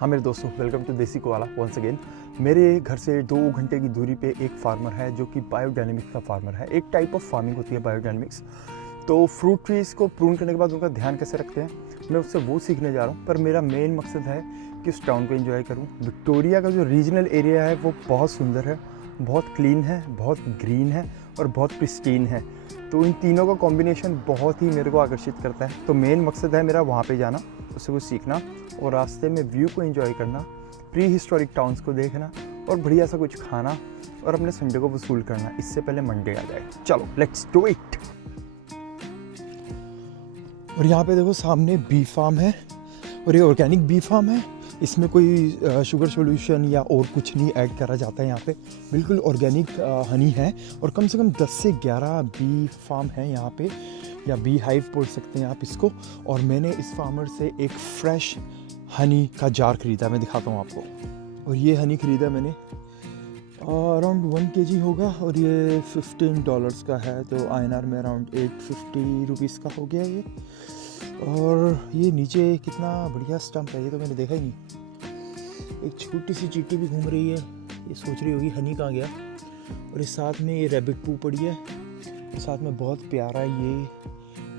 हाँ मेरे दोस्तों, वेलकम टू देसी कोआला वंस अगेन। मेरे घर से 2 घंटे की दूरी पे एक फार्मर है जो कि बायोडायनेमिक्स का फार्मर है। एक टाइप ऑफ फार्मिंग होती है बायोडायनेमिक्स। तो फ्रूट ट्रीज़ को प्रून करने के बाद उनका ध्यान कैसे रखते हैं, मैं उससे वो सीखने जा रहा हूँ। पर मेरा मेन मकसद है कि उस टाउन को एंजॉय करूँ। विक्टोरिया का जो रीजनल एरिया है वो बहुत सुंदर है, बहुत क्लीन है, बहुत ग्रीन है और बहुत प्रिस्टीन है। तो इन तीनों का कॉम्बिनेशन बहुत ही मेरे को आकर्षित करता है। तो मेन मकसद है मेरा वहाँ पे जाना, उससे कुछ सीखना और रास्ते में व्यू को एंजॉय करना, प्री हिस्टोरिक टाउन्स को देखना और बढ़िया सा कुछ खाना और अपने संडे को वसूल करना, इससे पहले मंडे आ जाए। चलो लेट्स डू इट। और यहाँ पे देखो सामने बी फार्म है और ये ऑर्गेनिक बी फार्म है। इसमें कोई शुगर सॉल्यूशन या और कुछ नहीं ऐड करा जाता है। यहाँ पे बिल्कुल ऑर्गेनिक हनी है और कम से कम 10 से 11 बी फार्म है यहाँ पे, या बी हाइव बोल सकते हैं आप इसको। और मैंने इस फार्मर से एक फ्रेश हनी का जार खरीदा, मैं दिखाता हूँ आपको। और ये हनी खरीदा मैंने, अराउंड 1 kg होगा और ये $15 का है, तो INR में अराउंड 850 रुपीज़ का हो गया ये। और ये नीचे कितना बढ़िया स्टम्प है, ये तो मैंने देखा ही नहीं। एक छोटी सी चींटी भी घूम रही है, ये सोच रही होगी हनी कहाँ गया। और इस साथ में ये रैबिट पू पड़ी है और साथ में बहुत प्यारा ये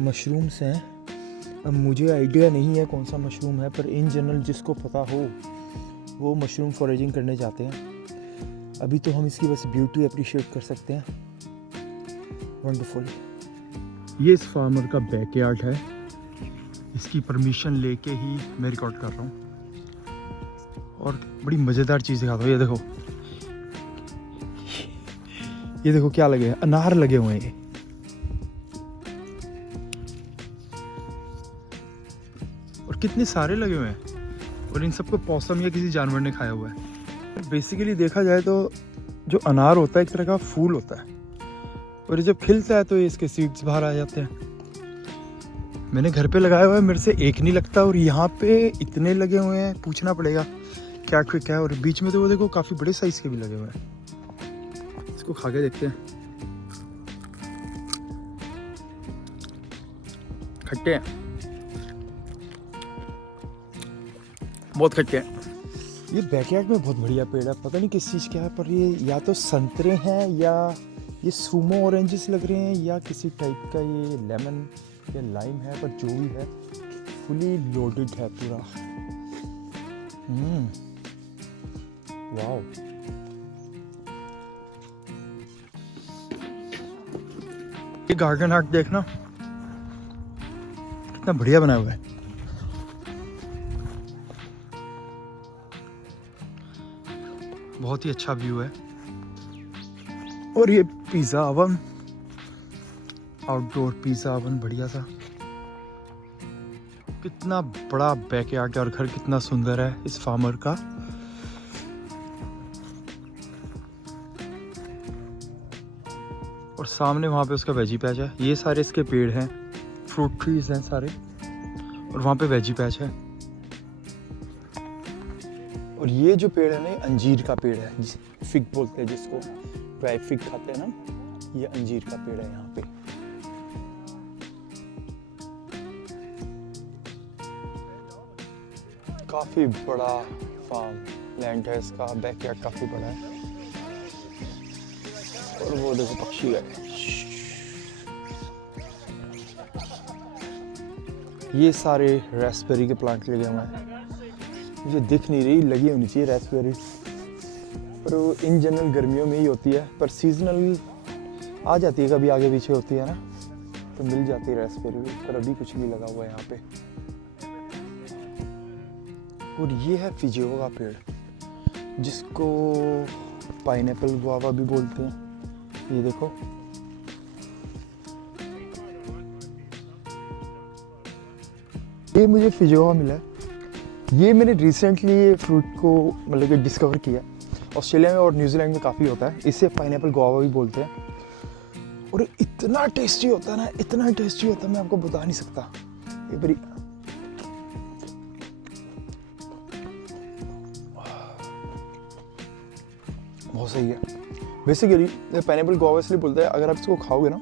मशरूम्स हैं। अब मुझे आइडिया नहीं है कौन सा मशरूम है, पर इन जनरल जिसको पता हो वो मशरूम फॉरेजिंग करने जाते हैं। अभी तो हम इसकी बस ब्यूटी अप्रिशिएट कर सकते हैं। वंडरफुल। ये इस फार्मर का बैकयार्ड है, इसकी परमिशन लेके ही मैं रिकॉर्ड कर रहा हूँ। और बड़ी मज़ेदार चीज़ दिखाता हूँ, ये देखो क्या लगे हैं, अनार लगे हुए हैं। और कितने सारे लगे हुए हैं और इन सबको पॉसम या किसी जानवर ने खाया हुआ है। बेसिकली देखा जाए तो जो अनार होता है एक तरह का फूल होता है और जब खिलता है तो इसके सीड्स बाहर आ जाते हैं। मैंने घर पे लगाया हुआ है, मेरे से एक नहीं लगता और यहाँ पे इतने लगे हुए हैं, पूछना पड़ेगा क्या ट्रिक है। और बीच में तो वो देखो काफ़ी बड़े साइज़ के भी लगे हुए हैं। इसको खा के देखते हैं। खट्टे हैं, बहुत खट्टे हैं। ये बैकयार्ड में बहुत बढ़िया पेड़ है, पता नहीं किस चीज़ का है, पर ये या तो संतरे हैं या ये सुमो ऑरेंजेस लग रहे हैं या किसी टाइप का ये लेमन या लाइम है, पर जो भी है फुली लोडेड है पूरा। वाओ। ये गार्डन आर्ट देखना कितना बढ़िया बनाया हुआ है। बहुत ही अच्छा व्यू है। और ये pizza oven, outdoor pizza oven बढ़िया सा। कितना बड़ा बैकयार्ड और घर कितना सुंदर है इस फार्मर का। और सामने वहाँ पे उसका वेजी पैच है। ये सारे इसके पेड़ हैं, फ्रूट ट्रीज हैं सारे, और वहाँ पे वेजी पैच है। और ये जो पेड़ है ना, अंजीर का पेड़ है, फिग बोलते हैं जिसको, ड्राई फिग खाते हैं ना, ये अंजीर का पेड़ है यहाँ पे। काफी बड़ा फार्म लैंड है इसका, बैकयार्ड काफी बड़ा है। और वो देखो पक्षी है। ये सारे रास्पबेरी के प्लांट लगे हुए हैं। मुझे दिख नहीं रही, लगी होनी चाहिए रास्पबेरी, पर वो इन जनरल गर्मियों में ही होती है, पर सीजनल आ जाती है, कभी आगे पीछे होती है ना, तो मिल जाती है रास्पबेरी, पर अभी कुछ नहीं लगा हुआ है यहाँ पे। और ये है फिजियो का पेड़, जिसको पाइनएप्पल गुआवा भी बोलते हैं। ये देखो, ये मुझे फिजियो मिला है। ये मैंने रिसेंटली ये फ्रूट को मतलब कि डिस्कवर किया। ऑस्ट्रेलिया में और न्यूजीलैंड में काफ़ी होता है, इसे पाइनएप्पल गुआवा भी बोलते हैं। और इतना टेस्टी होता है ना, इतना टेस्टी होता है, मैं आपको बता नहीं सकता। ये बड़ी बहुत सही है। बेसिकली पाइनएप्पल गुआवा इसलिए बोलते हैं, अगर आप इसको खाओगे ना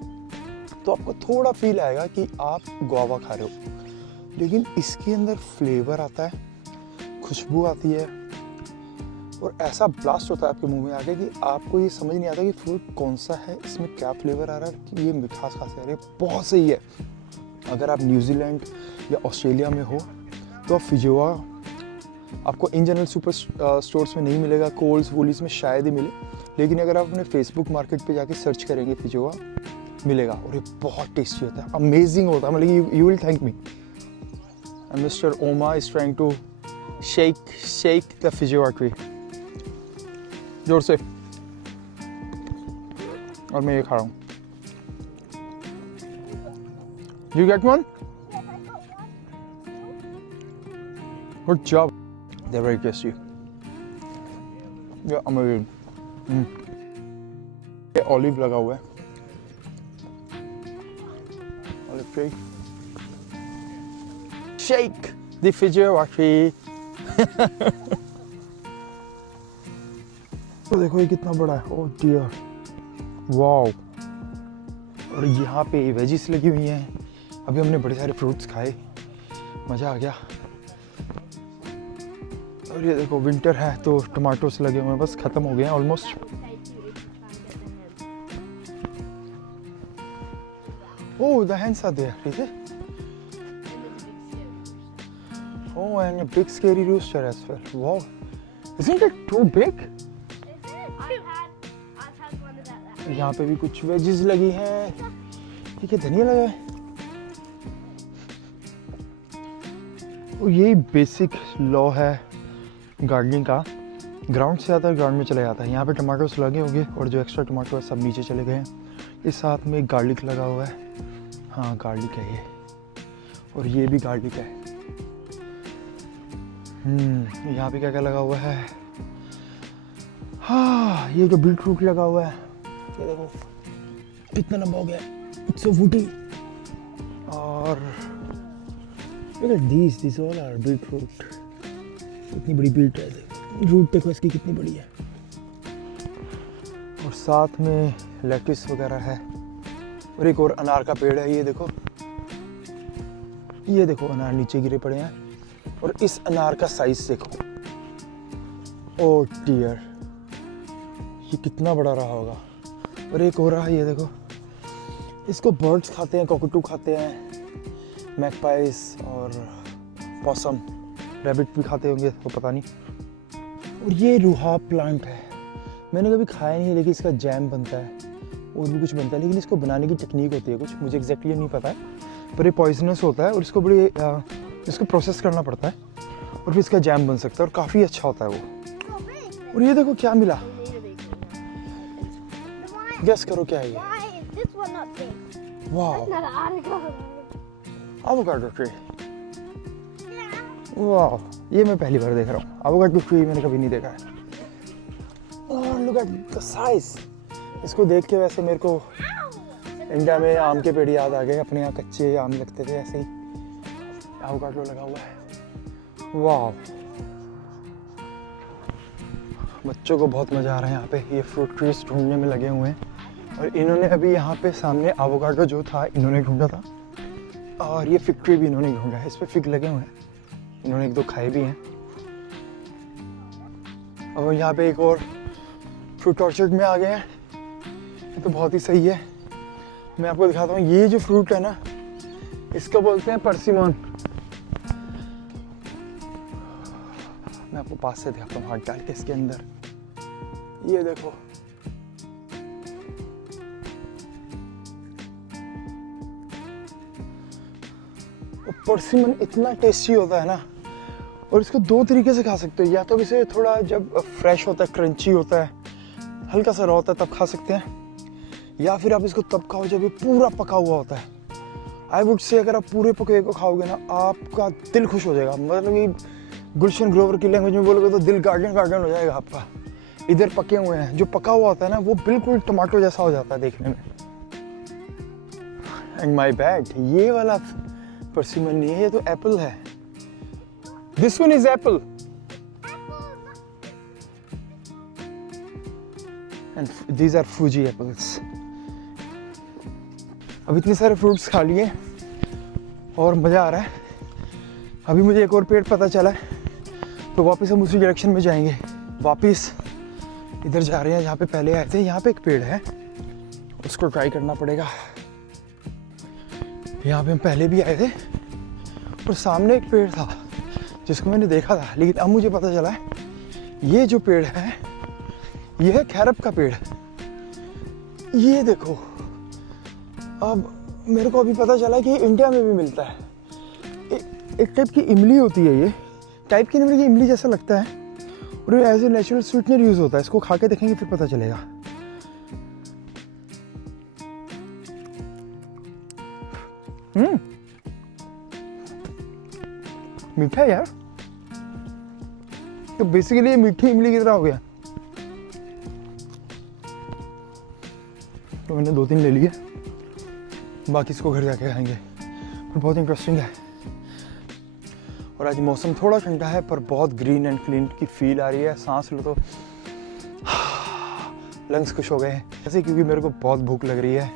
तो आपको थोड़ा फील आएगा कि आप गुआवा खा रहे हो, लेकिन इसके अंदर फ्लेवर आता है, खुशबू आती है और ऐसा ब्लास्ट होता है आपके मुंह में आके कि आपको ये समझ नहीं आता कि फ्रूट कौन सा है, इसमें क्या फ्लेवर आ रहा है, कि ये मिठास कहाँ से आ रही है। बहुत सही है। अगर आप न्यूजीलैंड या ऑस्ट्रेलिया में हो तो आप फिजोआ आपको इन जनरल सुपर स्टोर्स में नहीं मिलेगा, कोल्स वोलीस में शायद ही मिले, लेकिन अगर आप अपने फेसबुक मार्केट पे जाके सर्च करेंगे फिजोआ मिलेगा और ये बहुत टेस्टी होता है, अमेजिंग होता है। मतलब you will thank me. And mister Oma is trying to shake the feijoa tree जोर से, और मैं ये खा रहा हूँ। You get one? Good job, they very tasty, ये अमेजिंग। ये ऑलिव लगा हुआ है, olive tree. Shake the feijoa tree. तो देखो ये कितना बड़ा है, ओह डियर, वाओ। और यहाँ पे वेजिस लगी हुई हैं। अभी हमने बड़े सारे फ्रूट्स खाए, मज़ा आ गया। और ये देखो विंटर है तो टमाटोस लगे हुए हैं, बस ख़त्म हो गए हैं almost. Oh the hens are there, is it? Oh, and a big scary rooster as well. Wow, isn't it too big? यहाँ पे भी कुछ वेजिस लगी हैं। ठीक है, धनिया लगा है। और यही बेसिक लॉ है गार्डनिंग का, ग्राउंड से आता है ग्राउंड में चला जाता है। यहाँ पे टमाटोस लगे होंगे और जो एक्स्ट्रा टमाटो है सब नीचे चले गए हैं। इस साथ में गार्लिक लगा हुआ है, हाँ गार्लिक है ये, और ये भी गार्लिक है। यहाँ पे क्या क्या लगा हुआ है, हाँ ये जो बीट रूट लगा हुआ है, ये देखो कितना लंबा हो गया, इट्स सो फूटी। और look at these all are beetroot। कितनी बड़ी बीट है, रूट देखो इसकी कितनी बड़ी है। और साथ में लेट्यूस वगैरह है, और एक और अनार का पेड़ है। ये देखो अनार नीचे गिरे पड़े हैं, और इस अनार का साइज देखो, ओह डियर, ये कितना बड़ा रहा होगा। और एक और रहा, ये देखो, इसको बर्ड्स खाते हैं, कॉकटू खाते हैं, मैगपाइज और पॉसम, रैबिट भी खाते होंगे तो पता नहीं। और ये रूहा प्लांट है, मैंने कभी खाया नहीं है, लेकिन इसका जैम बनता है और भी कुछ बनता है, लेकिन इसको बनाने की टेक्निक होती है कुछ, मुझे एग्जैक्टली नहीं पता है, पर ये पॉइजनस होता है और इसको प्रोसेस करना पड़ता है और फिर इसका जैम बन सकता है और काफ़ी अच्छा होता है वो। और ये देखो क्या मिला, गेस करो क्या है ये? वाह, एवोकाडो ट्री। वाह, ये मैं पहली बार देख रहा हूँ, एवोकाडो ट्री मैंने कभी नहीं देखा है। और लुक एट द साइज, इसको देख के वैसे मेरे को इंडिया में आम के पेड़ याद आ गए, अपने यहाँ कच्चे आम लगते थे, ऐसे ही एवोकाडो लगा हुआ है। वाह, बच्चों को बहुत मज़ा आ रहा है यहाँ पे, ये फ्रूट ट्रीज ढूंढने में लगे हुए हैं। और इन्होंने अभी यहाँ पे सामने एवोकाडो जो था इन्होंने ढूंढा था, और ये फिग ट्री भी इन्होंने ढूंढा है, इस पे फिग लगे हुए हैं, इन्होंने एक दो खाए भी हैं। और यहाँ पे एक और फ्रूट ऑर्चर्ड में आ गए हैं, ये तो बहुत ही सही है। मैं आपको दिखाता हूँ, ये जो फ्रूट है ना, इसको बोलते हैं परसिमन। मैं आपको पास से दिखाता हूँ, हाथ डाल के इसके अंदर, ये देखो, परसिमन इतना टेस्टी होता है ना। और इसको दो तरीके से खा सकते हो, या तो इसे थोड़ा जब फ्रेश होता है, क्रंची होता है, हल्का सा रॉ होता है, तब खा सकते हैं, या फिर आप इसको तब खाओ जब ये पूरा पका हुआ होता है। आई वुड से अगर आप पूरे पके को खाओगे ना, आपका दिल खुश हो जाएगा। मतलब कि गुलशन ग्रोवर की लैंग्वेज में बोलोगे तो दिल गार्डन गार्डन हो जाएगा आपका। इधर पके हुए हैं, जो पका हुआ होता है ना, वो बिल्कुल टमाटो जैसा हो जाता है देखने में। एंड माई बैड, ये वाला परसिमन नहीं है, ये तो एप्पल है। This one is apple and these are Fuji apples. अब इतने सारे फ्रूट्स खा लिए और मज़ा आ रहा है। अभी मुझे एक और पेड़ पता चला है, तो वापस हम उसी डायरेक्शन में जाएंगे, वापस इधर जा रहे हैं जहाँ पे पहले आए थे। यहाँ पे एक पेड़ है, उसको ट्राई करना पड़ेगा। यहाँ पे हम पहले भी आए थे और सामने एक पेड़ था जिसको मैंने देखा था, लेकिन अब मुझे पता चला है ये जो पेड़ है ये है खैरब का पेड़। ये देखो, अब मेरे को अभी पता चला कि इंडिया में भी मिलता है। एक टाइप की इमली होती है, ये टाइप की नहीं, इमली जैसा लगता है और ये as a natural sweetener use होता है। इसको खा के देखेंगे फिर पता चलेगा। मीठा है यार, तो बेसिकली ये मीठी इमली की तरह हो गया। तो मैंने 2-3 ले लिए, बाकी इसको घर जाके खाएंगे। पर बहुत इंटरेस्टिंग है और आज मौसम थोड़ा ठंडा है पर बहुत ग्रीन एंड क्लीन की फील आ रही है। सांस लो तो लंग्स खुश हो गए हैं ऐसे, क्योंकि मेरे को बहुत भूख लग रही है।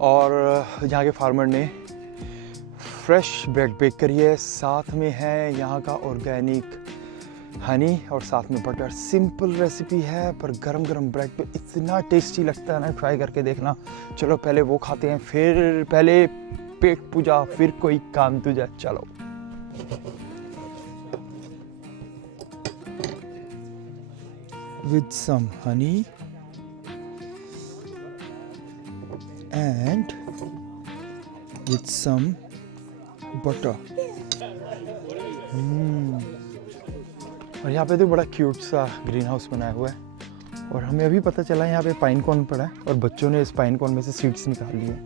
और यहाँ के फार्मर ने फ्रेश ब्रेड बेक करी है, साथ में है यहाँ का ऑर्गेनिक हनी और साथ में बटर। सिंपल रेसिपी है पर गरम गरम ब्रेड पे इतना टेस्टी लगता है ना, ट्राई करके देखना। चलो पहले वो खाते हैं, फिर पहले पेट पूजा फिर कोई काम तुझा। चलो with some honey and with some butter। और यहाँ पे तो बड़ा क्यूट सा ग्रीन हाउस बनाया हुआ है और हमें अभी पता चला यहाँ पे पाइन कॉर्न पड़ा है और बच्चों ने इस पाइन कॉर्न में से सीड्स निकाल लिए।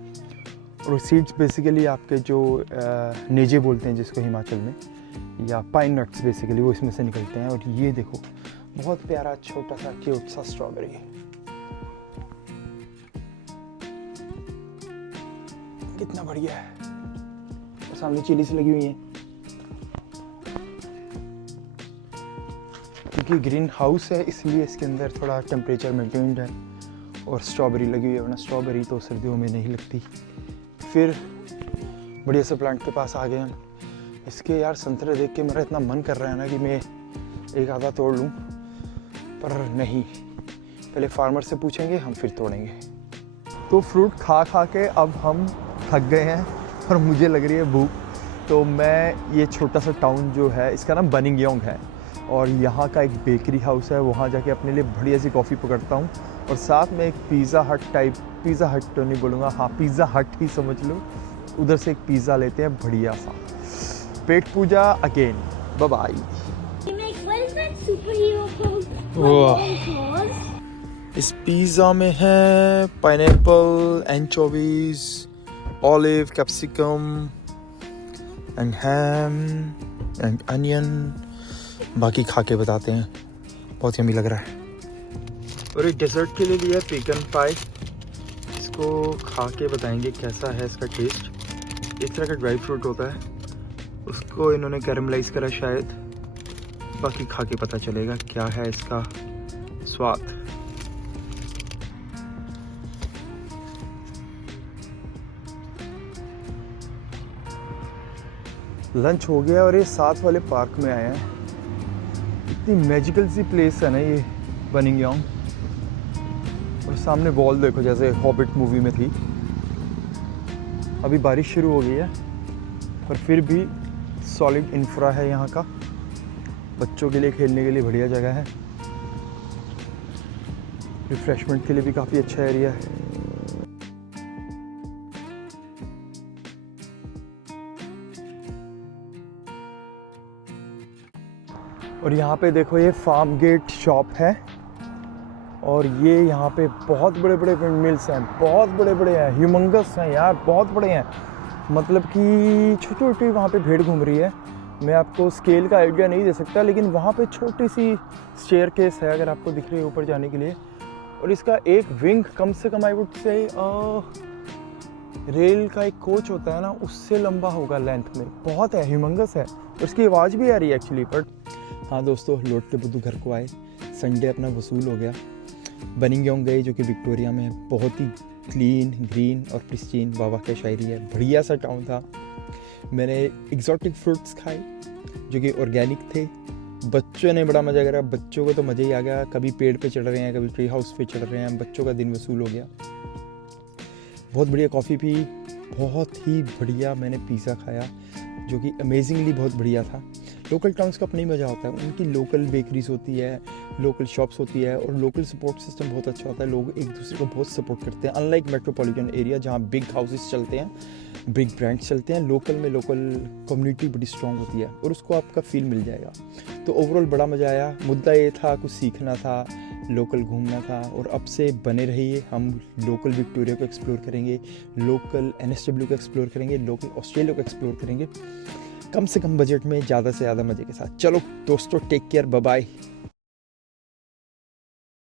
और सीड्स बेसिकली आपके जो नेजे बोलते हैं जिसको हिमाचल में, या पाइन नट्स बेसिकली, वो इसमें से निकलते हैं। और ये देखो बहुत प्यारा छोटा सा क्यूट सा स्ट्रॉबेरी, कितना बढ़िया है। और सामने चिली से लगी हुई है, क्योंकि ग्रीन हाउस है इसलिए इसके अंदर थोड़ा टेम्परेचर मेंटेन्ड है। और स्ट्रॉबेरी लगी हुई है, वरना स्ट्रॉबेरी तो सर्दियों में नहीं लगती। फिर बढ़िया से प्लांट के पास आ गए हम। इसके यार संतरे देख के मेरा इतना मन कर रहा है ना कि मैं एक आधा तोड़ लूँ, पर नहीं, पहले फार्मर से पूछेंगे हम फिर तोड़ेंगे। तो फ्रूट खा खा के अब हम थक गए हैं और मुझे लग रही है भूख। तो मैं ये छोटा सा टाउन जो है इसका नाम बनिंगयोंग है और यहाँ का एक बेकरी हाउस है, वहाँ जाके अपने लिए बढ़िया सी कॉफ़ी पकड़ता हूँ। और साथ में एक पिज़्ज़ा हट टाइप, पिज़्ज़ा हट तो नहीं बोलूँगा, हाँ पिज़्ज़ा हट ही समझ लो, उधर से एक पिज़्ज़ा लेते हैं बढ़िया सा। पेट पूजा अगेन, बाय बाय। इस पिज़्ज़ा में है pineapple, anchovies, olive, capsicum and ham and onion. बाकी खा के बताते हैं, बहुत यम्मी लग रहा है। और एक डेजर्ट के लिए लिया है पेकन पाई, इसको खा के बताएंगे कैसा है इसका टेस्ट। इस तरह का ड्राई फ्रूट होता है, उसको इन्होंने कैरमलाइज करा शायद, बाकी खा के पता चलेगा क्या है इसका स्वाद। लंच हो गया और ये साथ वाले पार्क में आए हैं। इतनी मैजिकल सी प्लेस है ना ये बनिंगयोंग। और सामने वॉल देखो जैसे हॉबिट मूवी में थी। अभी बारिश शुरू हो गई है पर फिर भी सॉलिड इंफ्रा है यहाँ का। बच्चों के लिए खेलने के लिए बढ़िया जगह है, रिफ्रेशमेंट के लिए भी काफ़ी अच्छा एरिया है। और यहाँ पे देखो ये फार्म गेट शॉप है और ये यहाँ पे बहुत बड़े बड़े विंडमिल्स हैं, बहुत बड़े बड़े हैं, ह्यूमंगस हैं यार, बहुत बड़े हैं। मतलब कि छोटी छोटी वहाँ पे भीड़ घूम रही है। मैं आपको स्केल का आइडिया नहीं दे सकता, लेकिन वहाँ पे छोटी सी स्टेयरकेस है अगर आपको दिख रही है ऊपर जाने के लिए। और इसका एक विंग कम से कम आई वुड से रेल का एक कोच होता है ना, उससे लंबा होगा लेंथ में, बहुत है, ह्यूमंगस है। और इसकी आवाज़ भी आ रही है एक्चुअली। बट हाँ दोस्तों, लौटते बुद्धू घर को आए, संडे अपना वसूल हो गया। बनिंगयोंग गए जो कि विक्टोरिया में है, बहुत ही क्लीन, ग्रीन और प्रिस्टीन, वाह क्या शायरी है, बढ़िया सा टाउन था। मैंने एग्जॉटिक फ्रूट्स खाए जो कि ऑर्गेनिक थे, बच्चों ने बड़ा मज़ा करा, बच्चों को तो मज़ा ही आ गया। कभी पेड़ पे चढ़ रहे हैं, कभी ट्री हाउस पे चढ़ रहे हैं, बच्चों का दिन वसूल हो गया। बहुत बढ़िया कॉफ़ी पी, बहुत ही बढ़िया मैंने पिज़्ज़ा खाया जो कि अमेजिंगली बहुत बढ़िया था। लोकल टाउन्स का अपना ही मज़ा होता है, उनकी लोकल बेकरीज होती है, लोकल शॉप्स होती है, और लोकल सपोर्ट सिस्टम बहुत अच्छा होता है। लोग एक दूसरे को बहुत सपोर्ट करते हैं, अनलाइक मेट्रोपॉलिटन एरिया जहाँ बिग हाउसेस चलते हैं, बिग ब्रांड्स चलते हैं। लोकल में लोकल कम्युनिटी बड़ी स्ट्रॉन्ग होती है और उसको आपका फील मिल जाएगा। तो ओवरऑल बड़ा मज़ा आया। मुद्दा ये था, कुछ सीखना था, लोकल घूमना था। और अब से बने रहिए, हम लोकल विक्टोरिया को एक्सप्लोर करेंगे, लोकल NSW को एक्सप्लोर करेंगे, लोकल ऑस्ट्रेलिया को एक्सप्लोर करेंगे, कम से कम बजट में ज़्यादा से ज़्यादा मज़े के साथ। चलो दोस्तों, टेक केयर, बाय बाय।